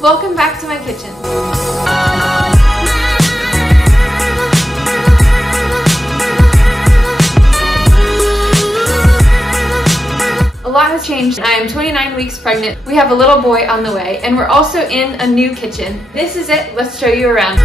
Welcome back to my kitchen. A lot has changed. I am 29 weeks pregnant. We have a little boy on the way, and we're also in a new kitchen. This is it. Let's show you around.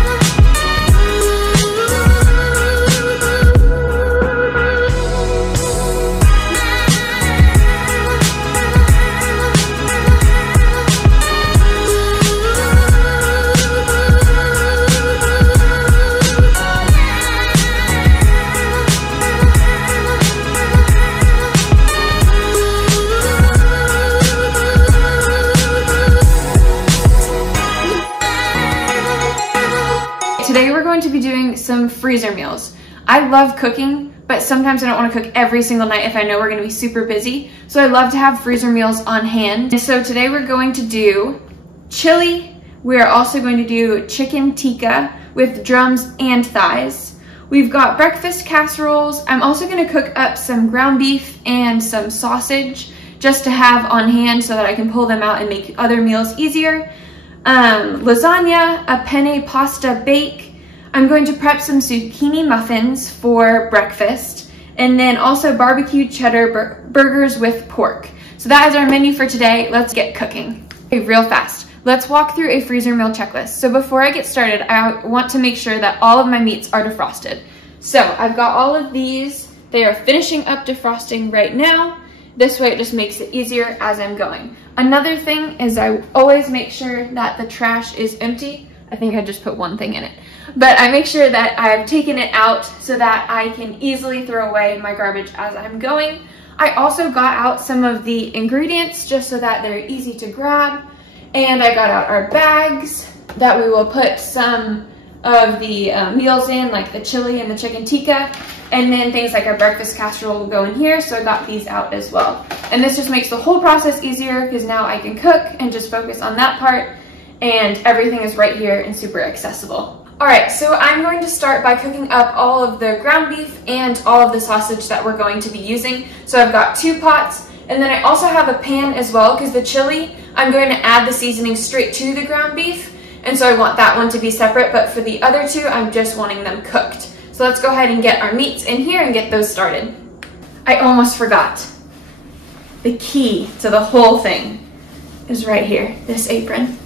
Today we're going to be doing some freezer meals. I love cooking, but sometimes I don't want to cook every single night if I know we're going to be super busy. So I love to have freezer meals on hand. And so today we're going to do chili. We're also going to do chicken tikka with drums and thighs. We've got breakfast casseroles. I'm also going to cook up some ground beef and some sausage just to have on hand so that I can pull them out and make other meals easier. Lasagna, a penne pasta bake. I'm going to prep some zucchini muffins for breakfast, and then also BBQ Cheddar Burgers with pork. So that is our menu for today. Let's get cooking. Okay, real fast. Let's walk through a freezer meal checklist. So before I get started, I want to make sure that all of my meats are defrosted. So I've got all of these. They are finishing up defrosting right now. This way it just makes it easier as I'm going. Another thing is I always make sure that the trash is empty. I think I just put one thing in it. But I make sure that I've taken it out so that I can easily throw away my garbage as I'm going. I also got out some of the ingredients just so that they're easy to grab. And I got out our bags that we will put some of the meals in, like the chili and the chicken tikka. And then things like our breakfast casserole will go in here, so I got these out as well. And this just makes the whole process easier because now I can cook and just focus on that part, and everything is right here and super accessible. All right, so I'm going to start by cooking up all of the ground beef and all of the sausage that we're going to be using. So I've got 2 pots, and then I also have a pan as well because the chili, I'm going to add the seasoning straight to the ground beef, and so I want that one to be separate, but for the other 2, I'm just wanting them cooked. So let's go ahead and get our meats in here and get those started. I almost forgot. The key to the whole thing is right here, this apron.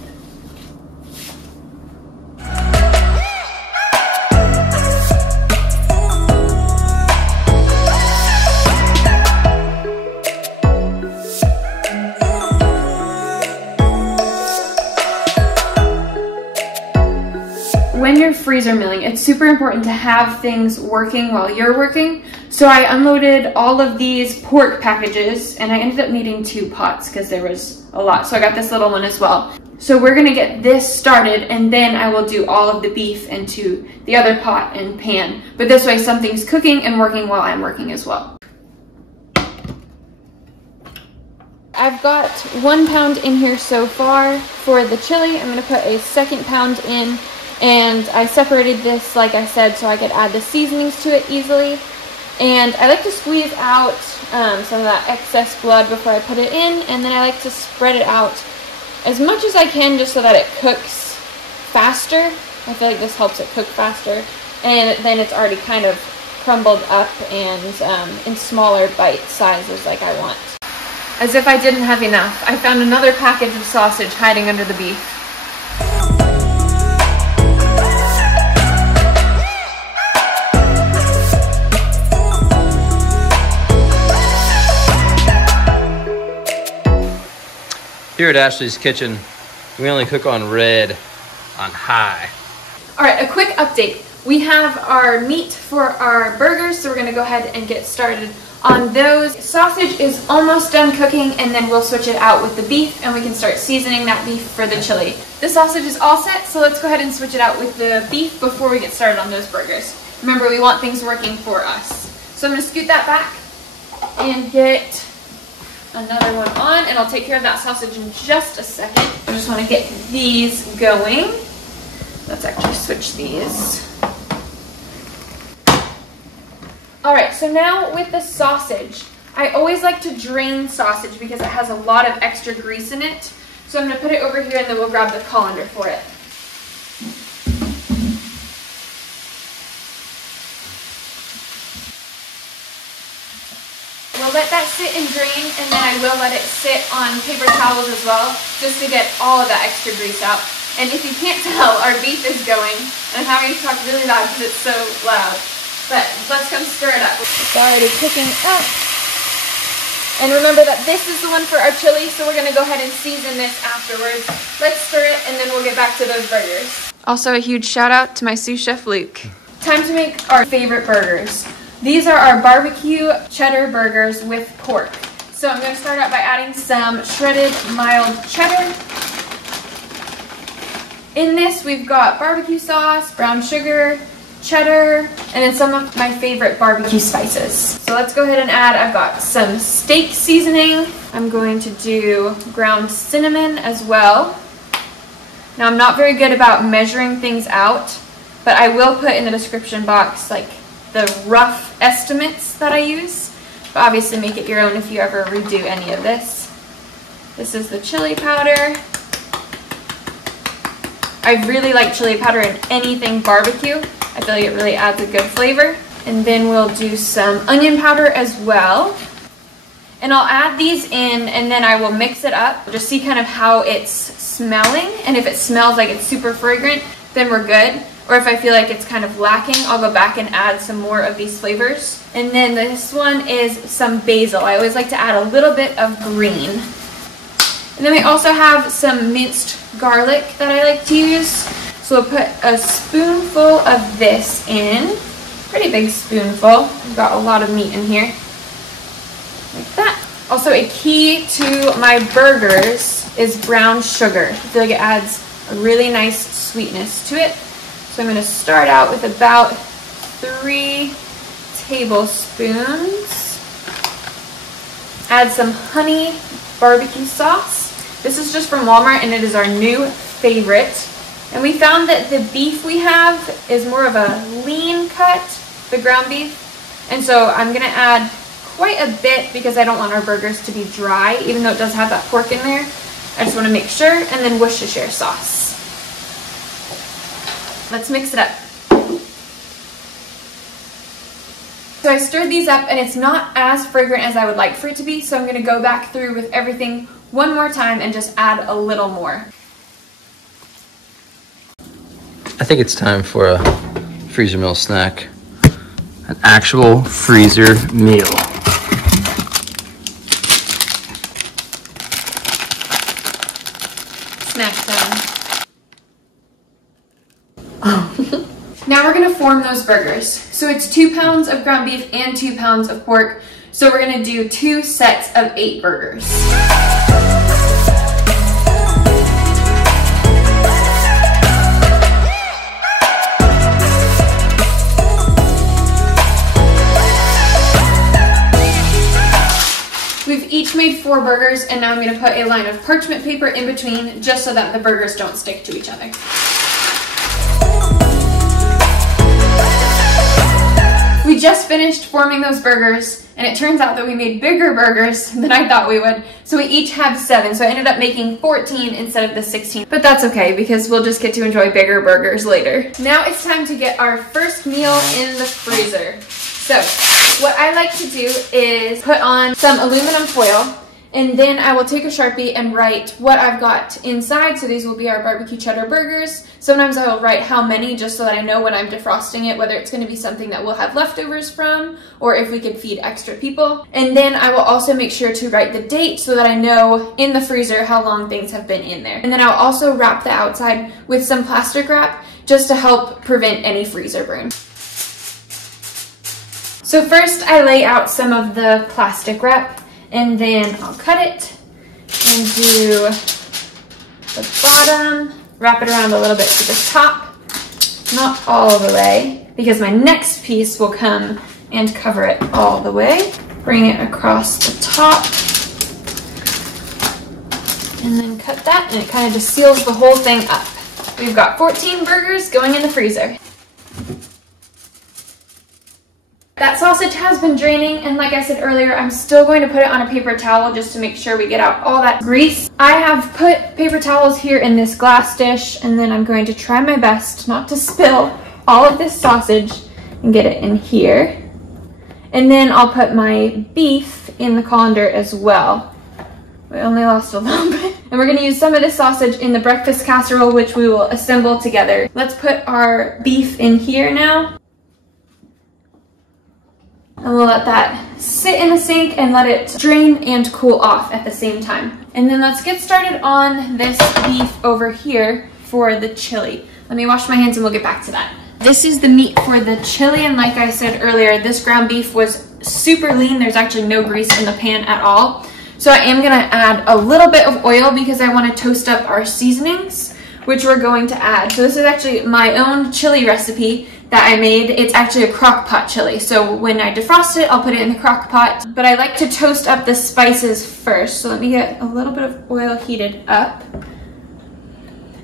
When you're freezer milling, it's super important to have things working while you're working. So I unloaded all of these pork packages, and I ended up needing 2 pots because there was a lot. So I got this little one as well. So we're gonna get this started, and then I will do all of the beef into the other pot and pan. But this way something's cooking and working while I'm working as well. I've got 1 pound in here so far for the chili. I'm gonna put a 2nd pound in. And I separated this, like I said, so I could add the seasonings to it easily. And I like to squeeze out some of that excess blood before I put it in, and then I like to spread it out as much as I can just so that it cooks faster. I feel like this helps it cook faster. And then it's already kind of crumbled up and in smaller bite sizes like I want. As if I didn't have enough, I found another package of sausage hiding under the beef. Here at Ashley's Kitchen, we only cook on red, on high. All right, a quick update. We have our meat for our burgers, so we're gonna go ahead and get started on those. Sausage is almost done cooking, and then we'll switch it out with the beef, and we can start seasoning that beef for the chili. The sausage is all set, so let's go ahead and switch it out with the beef before we get started on those burgers. Remember, we want things working for us. So I'm gonna scoot that back and get another one on, and I'll take care of that sausage in just a second. I just want to get these going. Let's actually switch these. All right, so now with the sausage, I always like to drain sausage because it has a lot of extra grease in it. So I'm gonna put it over here and then we'll grab the colander for it. We'll let that sit and drain, and then I will let it sit on paper towels as well, just to get all of that extra grease out. And if you can't tell, our beef is going, and I'm having to talk really loud because it's so loud. But let's come stir it up. It's already cooking up. And remember that this is the one for our chili, so we're gonna go ahead and season this afterwards. Let's stir it, and then we'll get back to those burgers. Also a huge shout out to my sous chef, Luke. Time to make our favorite burgers. These are our barbecue cheddar burgers with pork. So I'm going to start out by adding some shredded mild cheddar. In this we've got barbecue sauce, brown sugar, cheddar, and then some of my favorite barbecue spices. So let's go ahead and add, I've got some steak seasoning. I'm going to do ground cinnamon as well. Now I'm not very good about measuring things out, but I will put in the description box like the rough estimates that I use, but obviously make it your own if you ever redo any of this. This is the chili powder. I really like chili powder in anything barbecue. I feel like it really adds a good flavor. And then we'll do some onion powder as well. And I'll add these in and then I will mix it up. Just see kind of how it's smelling. And if it smells like it's super fragrant, then we're good. Or if I feel like it's kind of lacking, I'll go back and add some more of these flavors. And then this one is some basil. I always like to add a little bit of green. And then we also have some minced garlic that I like to use. So we'll put a spoonful of this in. Pretty big spoonful. We've got a lot of meat in here. Like that. Also a key to my burgers is brown sugar. I feel like it adds a really nice sweetness to it. So I'm going to start out with about 3 tablespoons. Add some honey barbecue sauce. This is just from Walmart and it is our new favorite. And we found that the beef we have is more of a lean cut, the ground beef. And so I'm going to add quite a bit because I don't want our burgers to be dry, even though it does have that pork in there. I just want to make sure. And then Worcestershire sauce. Let's mix it up. So I stirred these up and it's not as fragrant as I would like for it to be, so I'm going to go back through with everything one more time and just add a little more. I think it's time for a freezer meal snack. An actual freezer meal. Snack time. Now we're going to form those burgers. So it's 2 pounds of ground beef and 2 pounds of pork. So we're going to do 2 sets of 8 burgers. We've each made 4 burgers, and now I'm going to put a line of parchment paper in between just so that the burgers don't stick to each other. We just finished forming those burgers, and it turns out that we made bigger burgers than I thought we would. So we each have 7, so I ended up making 14 instead of the 16. But that's okay, because we'll just get to enjoy bigger burgers later. Now it's time to get our first meal in the freezer. So what I like to do is put on some aluminum foil, and then I will take a Sharpie and write what I've got inside. So these will be our barbecue cheddar burgers. Sometimes I will write how many just so that I know when I'm defrosting it, whether it's going to be something that we'll have leftovers from or if we could feed extra people. And then I will also make sure to write the date so that I know in the freezer how long things have been in there. And then I'll also wrap the outside with some plastic wrap just to help prevent any freezer burn. So first I lay out some of the plastic wrap, and then I'll cut it and do the bottom, wrap it around a little bit to the top, not all the way, because my next piece will come and cover it all the way. Bring it across the top, and then cut that, and it kind of just seals the whole thing up. We've got 14 burgers going in the freezer. That sausage has been draining, and like I said earlier, I'm still going to put it on a paper towel just to make sure we get out all that grease. I have put paper towels here in this glass dish, and then I'm going to try my best not to spill all of this sausage and get it in here. And then I'll put my beef in the colander as well. We only lost a little bit. And we're gonna use some of this sausage in the breakfast casserole, which we will assemble together. Let's put our beef in here now. And we'll let that sit in the sink and let it drain and cool off at the same time. And then let's get started on this beef over here for the chili. Let me wash my hands and we'll get back to that. This is the meat for the chili, and like I said earlier, this ground beef was super lean. There's actually no grease in the pan at all. So I am gonna add a little bit of oil because I wanna toast up our seasonings, which we're going to add. So this is actually my own chili recipe that I made. It's actually a Crockpot chili. So when I defrost it, I'll put it in the crock pot. But I like to toast up the spices first. So let me get a little bit of oil heated up.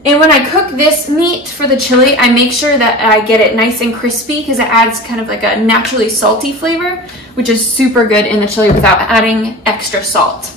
And when I cook this meat for the chili, I make sure that I get it nice and crispy because it adds kind of like a naturally salty flavor, which is super good in the chili without adding extra salt.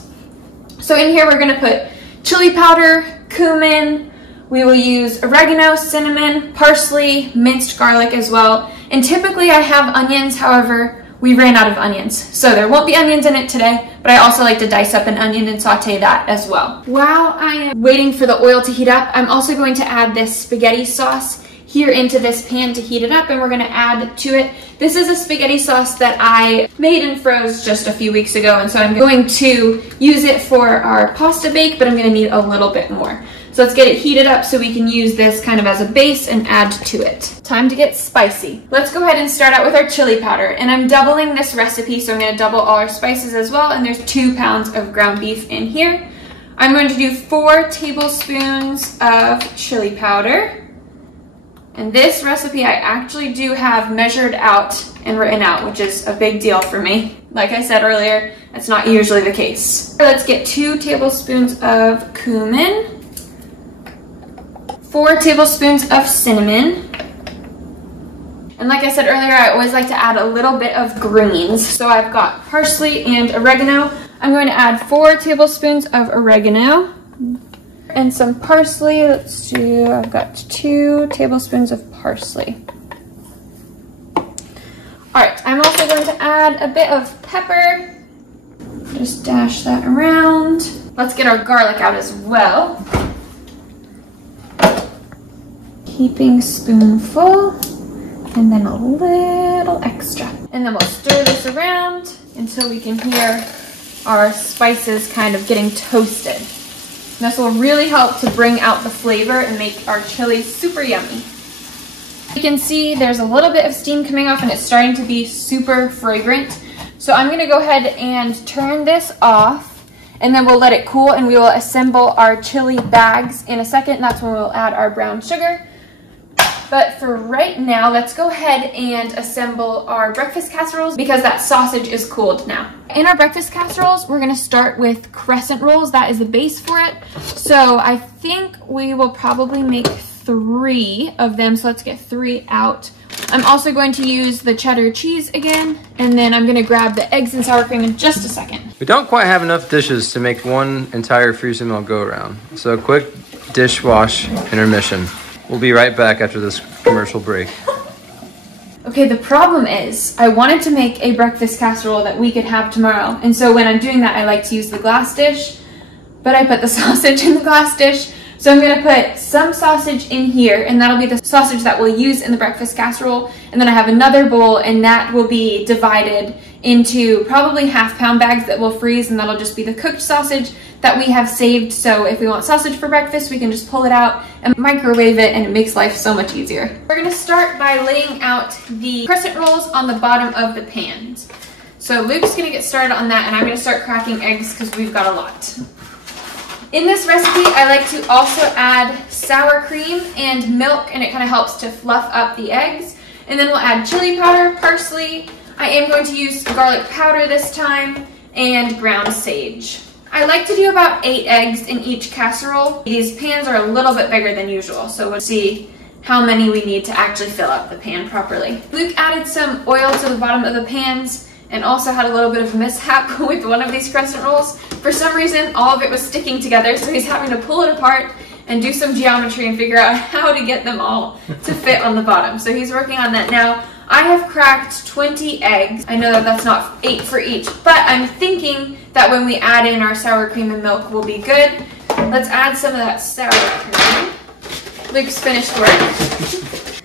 So in here, we're gonna put chili powder, cumin, we will use oregano, cinnamon, parsley, minced garlic as well. And typically I have onions, however, we ran out of onions. So there won't be onions in it today, but I also like to dice up an onion and saute that as well. While I am waiting for the oil to heat up, I'm also going to add this spaghetti sauce here into this pan to heat it up, and we're gonna add to it. This is a spaghetti sauce that I made and froze just a few weeks ago, and so I'm going to use it for our pasta bake, but I'm gonna need a little bit more. So let's get it heated up so we can use this kind of as a base and add to it. Time to get spicy. Let's go ahead and start out with our chili powder. And I'm doubling this recipe, so I'm gonna double all our spices as well. And there's 2 pounds of ground beef in here. I'm going to do 4 tablespoons of chili powder. And this recipe I actually do have measured out and written out, which is a big deal for me. Like I said earlier, that's not usually the case. Let's get 2 tablespoons of cumin. 4 tablespoons of cinnamon. And like I said earlier, I always like to add a little bit of greens. So I've got parsley and oregano. I'm going to add 4 tablespoons of oregano and some parsley. I've got 2 tablespoons of parsley. All right, I'm also going to add a bit of pepper. Just dash that around. Let's get our garlic out as well. Heaping spoonful, and then a little extra. And then we'll stir this around until we can hear our spices kind of getting toasted. And this will really help to bring out the flavor and make our chili super yummy. You can see there's a little bit of steam coming off and it's starting to be super fragrant. So I'm gonna go ahead and turn this off, and then we'll let it cool and we will assemble our chili bags in a second. That's when we'll add our brown sugar. But for right now, let's go ahead and assemble our breakfast casseroles because that sausage is cooled now. In our breakfast casseroles, we're gonna start with crescent rolls. That is the base for it. So I think we will probably make 3 of them. So let's get 3 out. I'm also going to use the cheddar cheese again, and then I'm gonna grab the eggs and sour cream in just a second. We don't quite have enough dishes to make one entire freezer meal go around. So a quick dish wash intermission. We'll be right back after this commercial break. Okay, the problem is I wanted to make a breakfast casserole that we could have tomorrow. And so when I'm doing that, I like to use the glass dish, but I put the sausage in the glass dish. So I'm gonna put some sausage in here, and that'll be the sausage that we'll use in the breakfast casserole. And then I have another bowl, and that will be divided into probably half-pound bags that will freeze, and that'll just be the cooked sausage that we have saved. So if we want sausage for breakfast, we can just pull it out and microwave it, and it makes life so much easier. We're gonna start by laying out the crescent rolls on the bottom of the pans. So Luke's gonna get started on that, and I'm gonna start cracking eggs because we've got a lot. In this recipe, I like to also add sour cream and milk, and it kind of helps to fluff up the eggs. And then we'll add chili powder, parsley. I am going to use garlic powder this time, and ground sage. I like to do about 8 eggs in each casserole. These pans are a little bit bigger than usual, so we'll see how many we need to actually fill up the pan properly. Luke added some oil to the bottom of the pans and also had a little bit of a mishap with one of these crescent rolls. For some reason, all of it was sticking together, so he's having to pull it apart and do some geometry and figure out how to get them all to fit on the bottom. So he's working on that now. I have cracked 20 eggs. I know that that's not 8 for each, but I'm thinking that when we add in our sour cream and milk, we'll be good. Let's add some of that sour cream. Luke's finished work.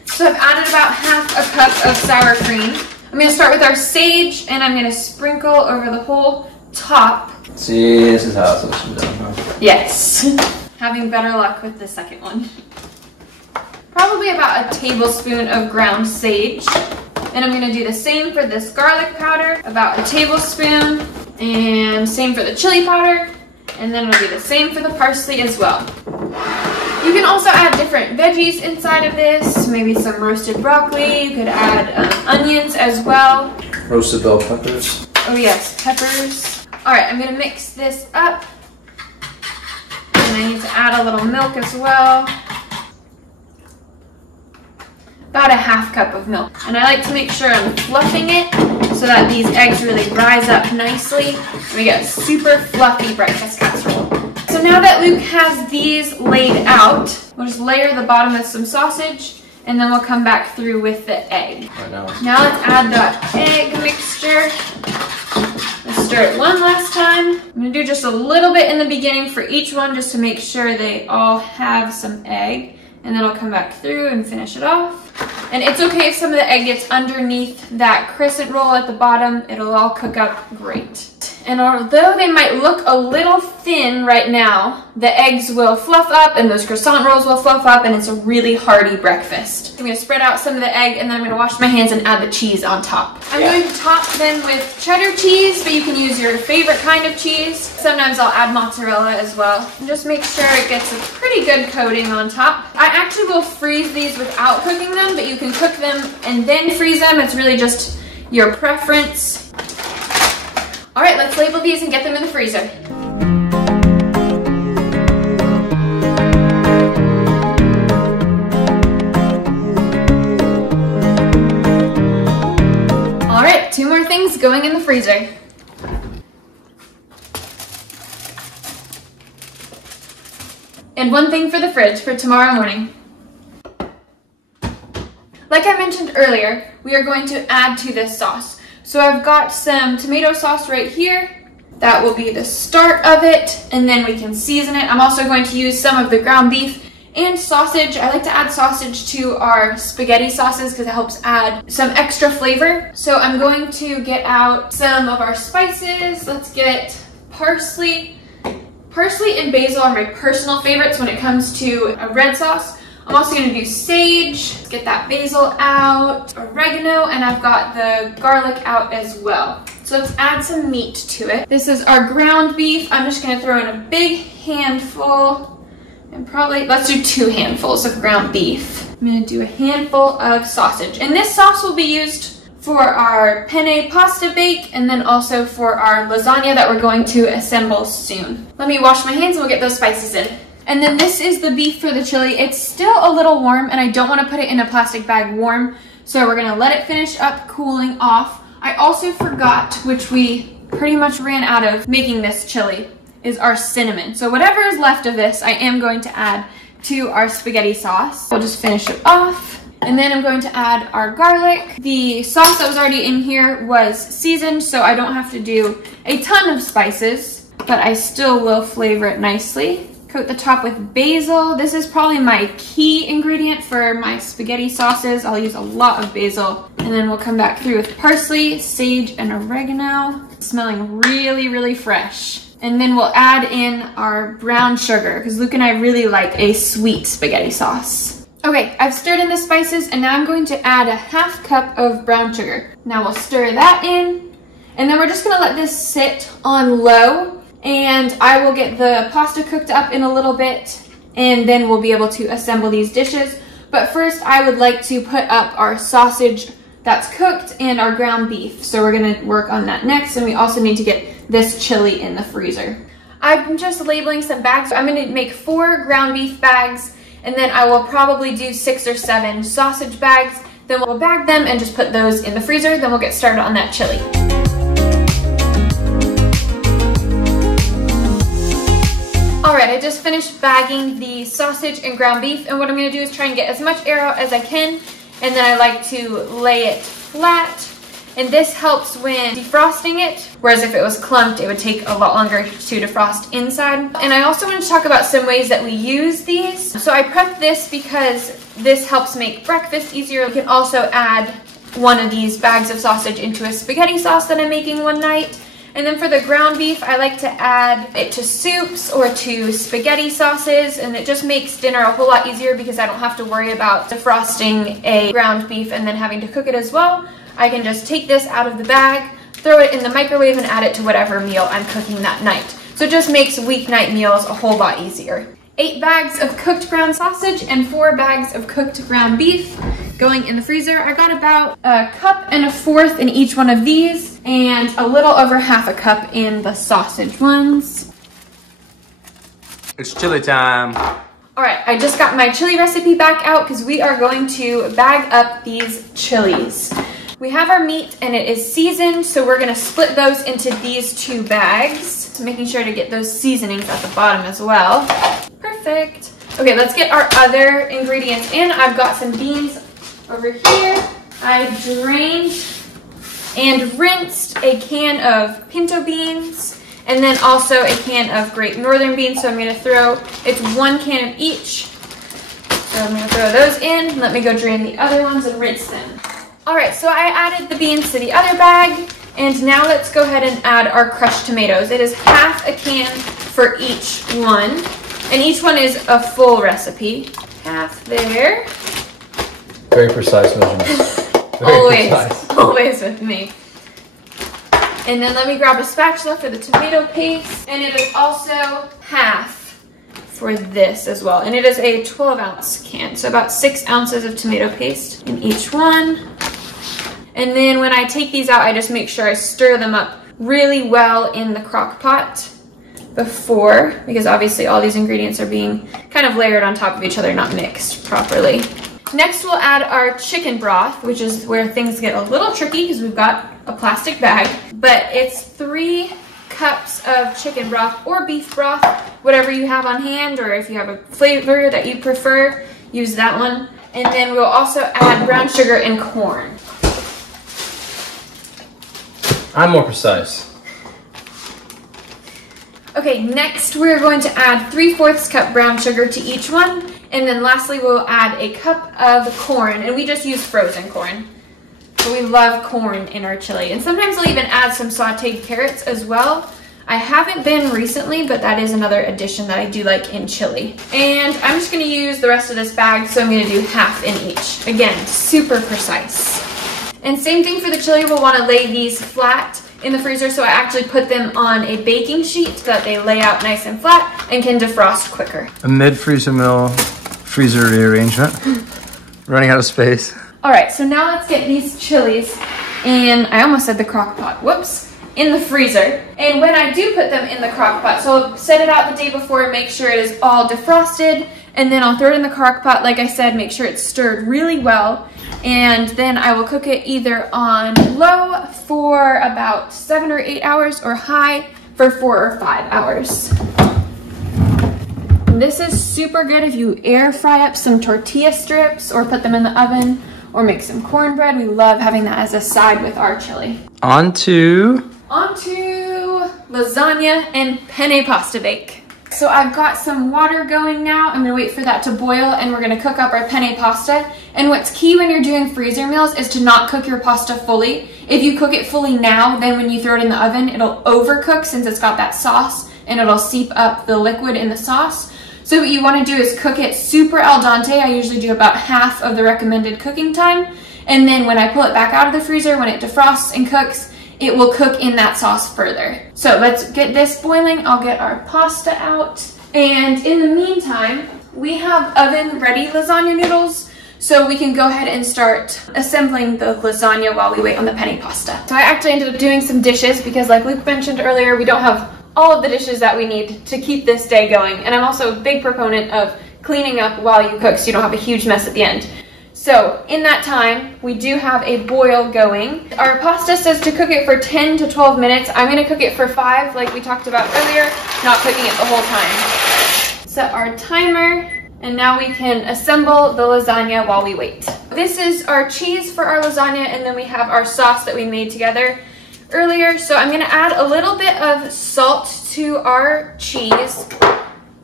So I've added about half a cup of sour cream. I'm gonna start with our sage and I'm gonna sprinkle over the whole top. See, this is how it's supposed to be done, huh? Yes. Having better luck with the second one. Probably about a tablespoon of ground sage. And I'm gonna do the same for this garlic powder, about a tablespoon, and same for the chili powder, and then we'll do the same for the parsley as well. You can also add different veggies inside of this, maybe some roasted broccoli. You could add onions as well. Roasted bell peppers. Oh yes, peppers. All right, I'm gonna mix this up. And I need to add a little milk as well. About a half cup of milk. And I like to make sure I'm fluffing it so that these eggs really rise up nicely. And we get a super fluffy breakfast casserole. So now that Luke has these laid out, we'll just layer the bottom with some sausage and then we'll come back through with the egg. Now let's add the egg mixture. Let's stir it one last time. I'm gonna do just a little bit in the beginning for each one just to make sure they all have some egg. And then I'll come back through and finish it off. And it's okay if some of the egg gets underneath that crescent roll at the bottom, it'll all cook up great. And although they might look a little thin right now, the eggs will fluff up and those croissant rolls will fluff up and it's a really hearty breakfast. I'm gonna spread out some of the egg and then I'm gonna wash my hands and add the cheese on top. I'm going to top them with cheddar cheese, but you can use your favorite kind of cheese. Sometimes I'll add mozzarella as well. And just make sure it gets a pretty good coating on top. I actually will freeze these without cooking them, but you can cook them and then freeze them. It's really just your preference. All right, let's label these and get them in the freezer. All right, 2 more things going in the freezer. And 1 thing for the fridge for tomorrow morning. Like I mentioned earlier, we are going to add to this sauce. So I've got some tomato sauce right here. That will be the start of it, and then we can season it. I'm also going to use some of the ground beef and sausage. I like to add sausage to our spaghetti sauces because it helps add some extra flavor. So I'm going to get out some of our spices. Let's get parsley. Parsley and basil are my personal favorites when it comes to a red sauce. I'm also going to do sage. Let's get that basil out, oregano, and I've got the garlic out as well. So let's add some meat to it. This is our ground beef. I'm just going to throw in a big handful, and probably, let's do 2 handfuls of ground beef. I'm going to do a handful of sausage. And this sauce will be used for our penne pasta bake, and then also for our lasagna that we're going to assemble soon. Let me wash my hands and we'll get those spices in. And then this is the beef for the chili. It's still a little warm and I don't want to put it in a plastic bag warm. So we're gonna let it finish up cooling off. I also forgot, which we pretty much ran out of making this chili, is our cinnamon. So whatever is left of this, I am going to add to our spaghetti sauce. We'll just finish it off. And then I'm going to add our garlic. The sauce that was already in here was seasoned, so I don't have to do a ton of spices, but I still will flavor it nicely. Coat the top with basil. This is probably my key ingredient for my spaghetti sauces. I'll use a lot of basil. And then we'll come back through with parsley, sage, and oregano. It's smelling really, really fresh. And then we'll add in our brown sugar because Luke and I really like a sweet spaghetti sauce. Okay, I've stirred in the spices and now I'm going to add a half cup of brown sugar. Now we'll stir that in and then we're just gonna let this sit on low. And I will get the pasta cooked up in a little bit and then we'll be able to assemble these dishes. But first I would like to put up our sausage that's cooked and our ground beef. So we're gonna work on that next, and we also need to get this chili in the freezer. I'm just labeling some bags. I'm gonna make 4 ground beef bags And then I will probably do 6 or 7 sausage bags. Then we'll bag them and just put those in the freezer. Then we'll get started on that chili. All right, I just finished bagging the sausage and ground beef, and what I'm gonna do is try and get as much air out as I can, and then I like to lay it flat. And this helps when defrosting it, whereas if it was clumped, it would take a lot longer to defrost inside. And I also want to talk about some ways that we use these. So I prepped this because this helps make breakfast easier. You can also add one of these bags of sausage into a spaghetti sauce that I'm making one night. And then for the ground beef, I like to add it to soups or to spaghetti sauces, and it just makes dinner a whole lot easier because I don't have to worry about defrosting a ground beef and then having to cook it as well. I can just take this out of the bag, throw it in the microwave, and add it to whatever meal I'm cooking that night. So it just makes weeknight meals a whole lot easier. 8 bags of cooked ground sausage and 4 bags of cooked ground beef going in the freezer. I got about 1 1/4 cup in each one of these and a little over 1/2 cup in the sausage ones. It's chili time. All right, I just got my chili recipe back out because we are going to bag up these chilies. We have our meat and it is seasoned, so we're gonna split those into these 2 bags. So making sure to get those seasonings at the bottom as well. Perfect. Okay, let's get our other ingredients in. I've got some beans over here. I drained and rinsed a can of pinto beans, and then also a can of Great Northern beans. So I'm gonna throw, it's 1 can of each. So I'm gonna throw those in. Let me go drain the other ones and rinse them. All right, so I added the beans to the other bag, and now let's go ahead and add our crushed tomatoes. It is 1/2 a can for each one, and each one is a full recipe. 1/2 there. Very precise measurements. Always with me. And then let me grab a spatula for the tomato paste, and it is also 1/2 for this as well. And it is a 12-ounce can, so about 6 ounces of tomato paste in each one. And then when I take these out, I just make sure I stir them up really well in the crock pot before, because obviously all these ingredients are being kind of layered on top of each other, not mixed properly. Next, we'll add our chicken broth, which is where things get a little tricky because we've got a plastic bag, but it's 3 cups of chicken broth or beef broth, whatever you have on hand, or if you have a flavor that you prefer, use that one. And then we'll also add brown sugar and corn. I'm more precise. Okay, next we're going to add 3/4 cup brown sugar to each one. And then lastly, we'll add a cup of corn, and we just use frozen corn. But we love corn in our chili. And sometimes I'll even add some sauteed carrots as well. I haven't been recently, but that is another addition that I do like in chili. And I'm just gonna use the rest of this bag, so I'm gonna do 1/2 in each. Again, super precise. And same thing for the chili, we'll wanna lay these flat in the freezer, so I actually put them on a baking sheet so that they lay out nice and flat and can defrost quicker. A mid-freezer meal freezer rearrangement. Running out of space. All right, so now let's get these chilies in, I almost said the crock pot, whoops, in the freezer. And when I do put them in the crock pot, so I'll set it out the day before and make sure it is all defrosted, and then I'll throw it in the crock pot, like I said, make sure it's stirred really well, and then I will cook it either on low for about 7 or 8 hours or high for 4 or 5 hours. This is super good if you air fry up some tortilla strips or put them in the oven or make some cornbread. We love having that as a side with our chili. On to lasagna and penne pasta bake. So I've got some water going now. I'm gonna wait for that to boil, and we're gonna cook up our penne pasta. And what's key when you're doing freezer meals is to not cook your pasta fully. If you cook it fully now, then when you throw it in the oven, it'll overcook since it's got that sauce, and it'll seep up the liquid in the sauce. So what you wanna do is cook it super al dente. I usually do about 1/2 of the recommended cooking time. And then when I pull it back out of the freezer, when it defrosts and cooks, it will cook in that sauce further. So let's get this boiling. I'll get our pasta out. And in the meantime, we have oven ready lasagna noodles, so we can go ahead and start assembling the lasagna while we wait on the penne pasta. So I actually ended up doing some dishes because, like Luke mentioned earlier, we don't have all of the dishes that we need to keep this day going. And I'm also a big proponent of cleaning up while you cook so you don't have a huge mess at the end. So in that time, we do have a boil going. Our pasta says to cook it for 10 to 12 minutes. I'm gonna cook it for 5 like we talked about earlier, not cooking it the whole time. Set our timer, and now we can assemble the lasagna while we wait. This is our cheese for our lasagna, and then we have our sauce that we made together earlier. So I'm gonna add a little bit of salt to our cheese,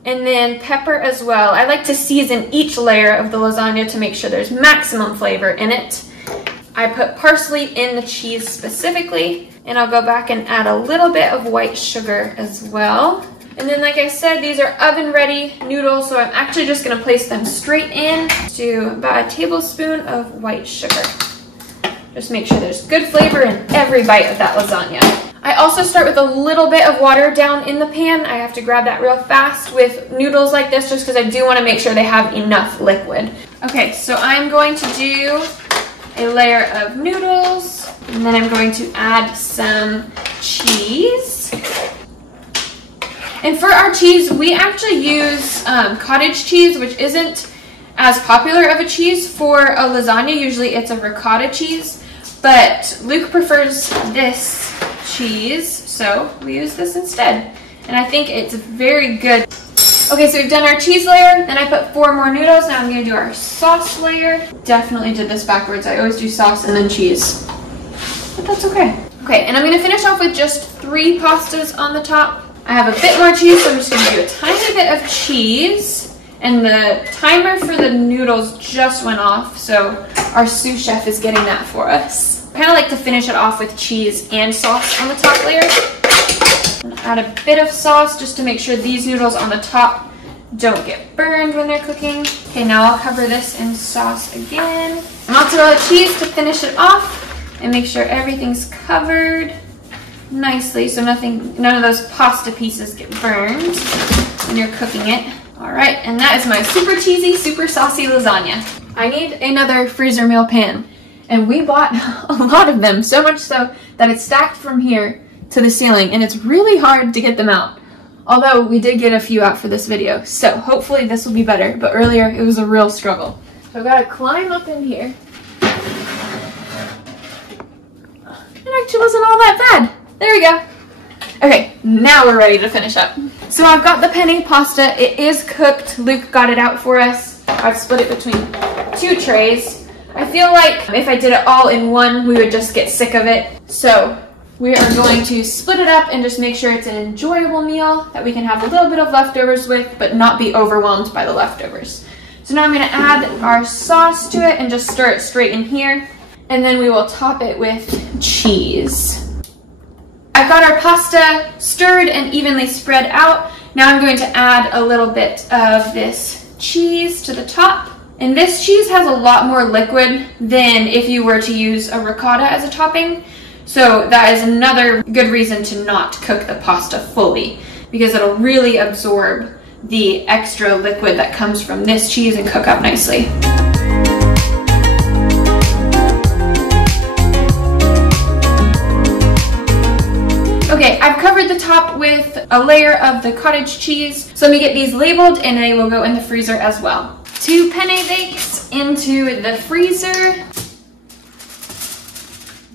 and then pepper as well. I like to season each layer of the lasagna to make sure there's maximum flavor in it. I put parsley in the cheese specifically, and I'll go back and add a little bit of white sugar as well. And then, like I said, these are oven ready noodles, so I'm actually just gonna place them straight in to about a tablespoon of white sugar. Just make sure there's good flavor in every bite of that lasagna. I also start with a little bit of water down in the pan. I have to grab that real fast with noodles like this just because I do want to make sure they have enough liquid. Okay, so I'm going to do a layer of noodles, and then I'm going to add some cheese. And for our cheese, we actually use cottage cheese, which isn't as popular of a cheese for a lasagna. Usually it's a ricotta cheese, but Luke prefers this cheese, so we use this instead. And I think it's very good. Okay, so we've done our cheese layer, then I put 4 more noodles. Now I'm gonna do our sauce layer. Definitely did this backwards. I always do sauce and then cheese, but that's okay. Okay, and I'm gonna finish off with just 3 pastas on the top. I have a bit more cheese, so I'm just gonna do a tiny bit of cheese. And the timer for the noodles just went off, so our sous chef is getting that for us. I kind of like to finish it off with cheese and sauce on the top layer. And add a bit of sauce just to make sure these noodles on the top don't get burned when they're cooking. Okay, now I'll cover this in sauce again. Mozzarella cheese to finish it off and make sure everything's covered nicely so none of those pasta pieces get burned when you're cooking it. All right, and that is my super cheesy, super saucy lasagna. I need another freezer meal pan, and we bought a lot of them, so much so that it's stacked from here to the ceiling, and it's really hard to get them out. Although we did get a few out for this video, so hopefully this will be better, but earlier it was a real struggle. So I've got to climb up in here. It actually wasn't all that bad. There we go. Okay, now we're ready to finish up. So I've got the penne pasta. It is cooked. Luke got it out for us. I've split it between 2 trays. I feel like if I did it all in one, we would just get sick of it. So we are going to split it up and just make sure it's an enjoyable meal that we can have a little bit of leftovers with, but not be overwhelmed by the leftovers. So now I'm gonna add our sauce to it and just stir it straight in here. And then we will top it with cheese. I've got our pasta stirred and evenly spread out. Now I'm going to add a little bit of this cheese to the top. And this cheese has a lot more liquid than if you were to use a ricotta as a topping. So that is another good reason to not cook the pasta fully, because it'll really absorb the extra liquid that comes from this cheese and cook up nicely. Okay, I've covered the top with a layer of the cottage cheese. So let me get these labeled and they will go in the freezer as well. 2 penne bakes into the freezer.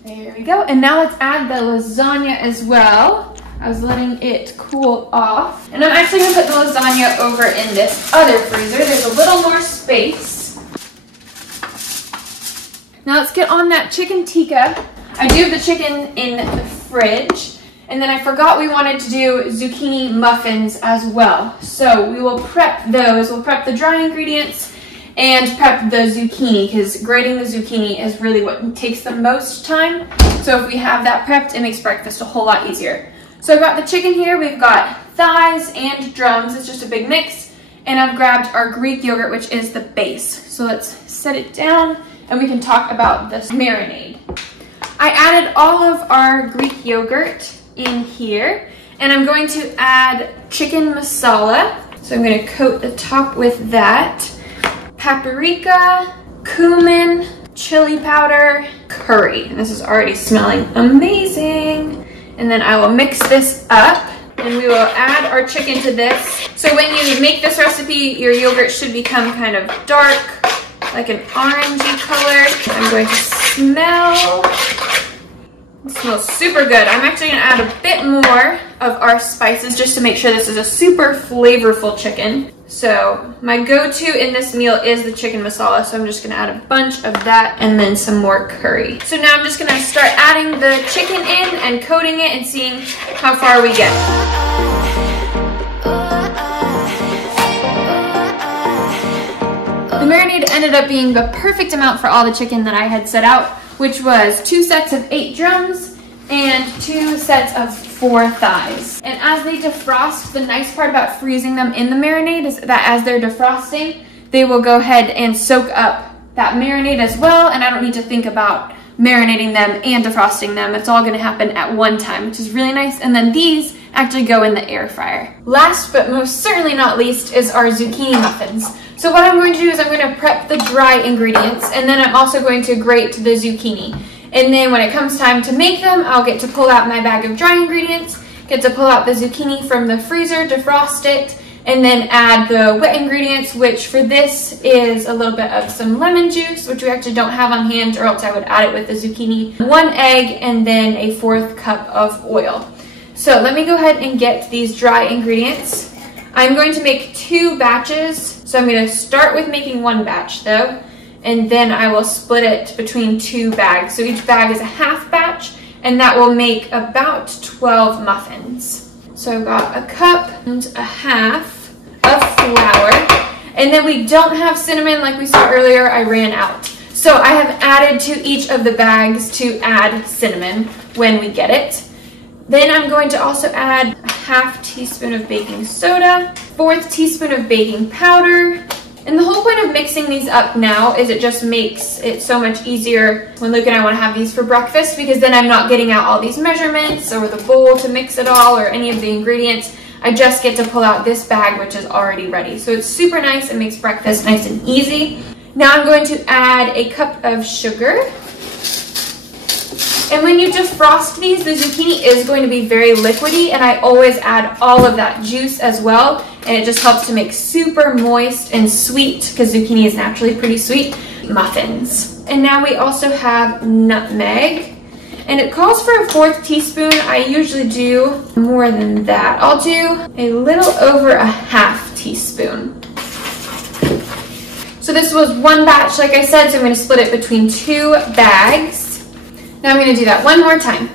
There we go. And now let's add the lasagna as well. I was letting it cool off. And I'm actually gonna put the lasagna over in this other freezer. There's a little more space. Now let's get on that chicken tikka. I do have the chicken in the fridge. And then I forgot we wanted to do zucchini muffins as well. So we will prep those. We'll prep the dry ingredients and prep the zucchini, because grating the zucchini is really what takes the most time. So if we have that prepped, it makes breakfast a whole lot easier. So I've got the chicken here. We've got thighs and drums. It's just a big mix. And I've grabbed our Greek yogurt, which is the base. So let's set it down and we can talk about this marinade. I added all of our Greek yogurt in here, and I'm going to add chicken masala. So I'm going to coat the top with that. Paprika, cumin, chili powder, curry. And this is already smelling amazing. And then I will mix this up. And we will add our chicken to this. So when you make this recipe, your yogurt should become kind of dark, like an orangey color. I'm going to smell. It smells super good. I'm actually gonna add a bit more of our spices just to make sure this is a super flavorful chicken. So my go-to in this meal is the chicken masala, so I'm just gonna add a bunch of that and then some more curry. So now I'm just gonna start adding the chicken in and coating it and seeing how far we get. The marinade ended up being the perfect amount for all the chicken that I had set out, which was 2 sets of 8 drums and 2 sets of 4 thighs. And as they defrost, the nice part about freezing them in the marinade is that as they're defrosting, they will go ahead and soak up that marinade as well, and I don't need to think about marinating them and defrosting them. It's all gonna happen at one time, which is really nice. And then these actually go in the air fryer. Last but most certainly not least is our zucchini muffins. So what I'm going to do is I'm going to prep the dry ingredients, and then I'm also going to grate the zucchini. And then when it comes time to make them, I'll get to pull out my bag of dry ingredients, get to pull out the zucchini from the freezer, defrost it, and then add the wet ingredients, which for this is a little bit of some lemon juice, which we actually don't have on hand, or else I would add it with the zucchini, 1 egg, and then a 1/4 cup of oil. So let me go ahead and get these dry ingredients. I'm going to make 2 batches. So I'm going to start with making 1 batch though, and then I will split it between 2 bags. So each bag is a half batch, and that will make about 12 muffins. So I've got 1.5 cups of flour, and then we don't have cinnamon like we saw earlier. I ran out. So I have added to each of the bags to add cinnamon when we get it. Then I'm going to also add a 1/2 teaspoon of baking soda, 1/4 teaspoon of baking powder. And the whole point of mixing these up now is it just makes it so much easier when Luke and I want to have these for breakfast, because then I'm not getting out all these measurements or the bowl to mix it all or any of the ingredients. I just get to pull out this bag, which is already ready. So it's super nice. It makes breakfast nice and easy. Now I'm going to add a cup of sugar. And when you defrost these, the zucchini is going to be very liquidy, and I always add all of that juice as well, and it just helps to make super moist and sweet, because zucchini is naturally pretty sweet, muffins. And now we also have nutmeg, and it calls for a 1/4 teaspoon. I usually do more than that. I'll do a little over a 1/2 teaspoon. So this was 1 batch, like I said, so I'm going to split it between 2 bags. Now I'm going to do that one more time.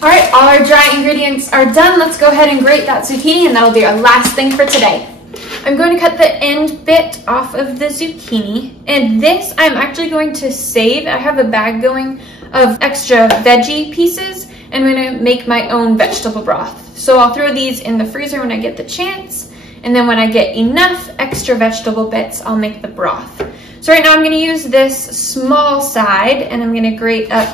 All right, all our dry ingredients are done. Let's go ahead and grate that zucchini, and that'll be our last thing for today. I'm going to cut the end bit off of the zucchini, and this I'm actually going to save. I have a bag going of extra veggie pieces, and I'm going to make my own vegetable broth. So I'll throw these in the freezer when I get the chance, and then when I get enough extra vegetable bits, I'll make the broth. So right now I'm going to use this small side, and I'm going to grate up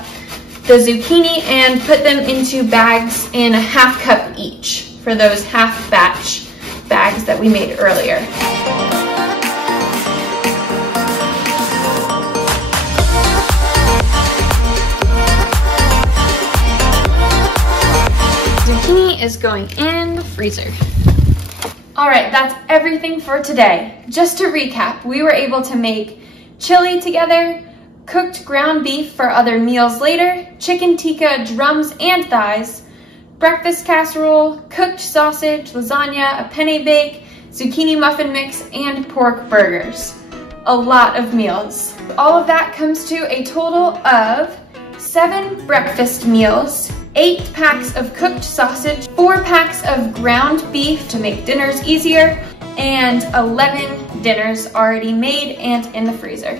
the zucchini and put them into bags in a 1/2 cup each for those half batch bags that we made earlier. Zucchini is going in the freezer. All right, that's everything for today. Just to recap, we were able to make chili together, cooked ground beef for other meals later, chicken tikka, drums and thighs, breakfast casserole, cooked sausage, lasagna, a penne bake, zucchini muffin mix, and pork burgers. A lot of meals. All of that comes to a total of 7 breakfast meals, 8 packs of cooked sausage, 4 packs of ground beef to make dinners easier, and 11 dinners already made and in the freezer.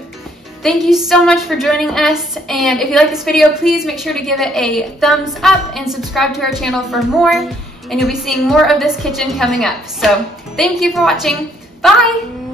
Thank you so much for joining us, and if you like this video, please make sure to give it a thumbs up and subscribe to our channel for more, and you'll be seeing more of this kitchen coming up. So thank you for watching. Bye!